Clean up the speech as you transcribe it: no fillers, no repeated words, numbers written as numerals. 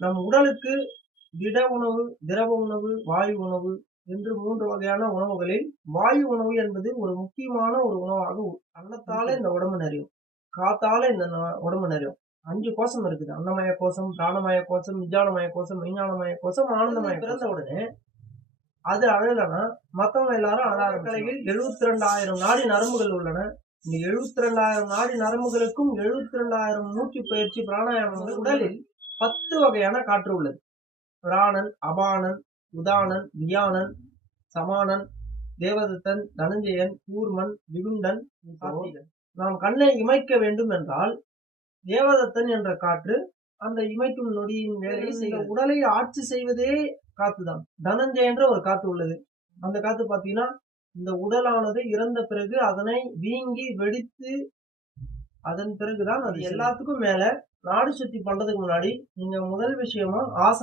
நம் உடலுக்கு திட உணவு, திரவ உணவு, வாயு உணவு என்று 3 வகையான உணவுகளில் வாயு உணவு என்பது ஒரு முக்கியமான ஒரு உணவாக அன்னத்தால இந்த உடம்பு நிறையும். காத்தால இந்த உடம்பு நிறையும். 5 கோஷம் இருக்குது. அன்னமய கோஷம், பிராணமய கோஷம், விஞ்ஞானமய கோஷம், மெய்ஞானமய கோஷம், ஆனந்தமய பிறந்த உடனே அது அழலனா மத்தவங்க எல்லாரும் அழ கலையில் 72,000 நாடி நரம்புகள் உள்ளன. இந்த 72,000 நாடி நரம்புகளுக்கும் 72,000 மூச்சு பயிற்சி பிராணாயாமங்கள் உடலில் 10 வகையான காற்று உள்ளது. பிராணன், அபானன், உதானன், வியானன், சமானன், தேவதத்தன், தனஞ்சயன், கூர்மன், விகுண்டன், சாத்விகன். நாம் கண்ணை இமைக்க வேண்டும் என்றால் தேவதத்தன் என்ற காற்று அந்த இமைக்கும் நொடியின் வேலையை செய்ய உடலை ஆட்சி செய்வதே காத்துதான். தனஞ்சயன்ற ஒரு காத்து உள்ளது. அந்த காத்து பாத்தீங்கன்னா இந்த உடலானது இறந்த பிறகு அதனை வீங்கி வெடித்து அதன் பிறகுதான் அது எல்லாத்துக்கும் மேல நாடி சுத்தி பண்றதுக்கு முன்னாடி நீங்க முதல் விஷயமா ஆசனம்